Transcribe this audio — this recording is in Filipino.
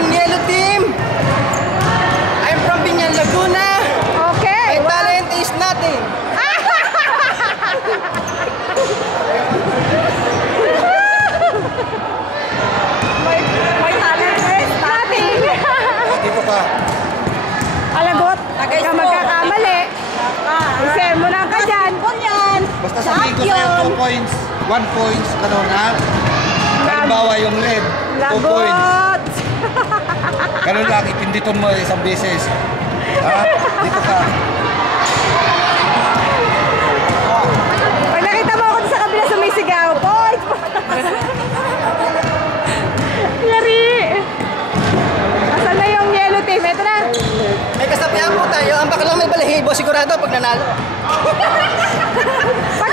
ating yellow team. I'm from Binyan, Laguna. Okay. My talent is nothing. May talent is nothing. Dito ka. Alagot, ka magkakamali. Isel mo lang ka dyan. Basta sabihin ko sa'yo 2 points, 1 points, gano'n ha? Halimbawa yung lead, 2 points. Lagot. Gano'n lang, ipinditon mo isang beses. Ha? Dito ka. Pag nakita mo ako sa kabila sumisigaw, points. Yari. Asan na yung yellow team? Ito na. May kasabihan po tayo, ang bakal lang may balahibo, sigurado pag nanalo. Pag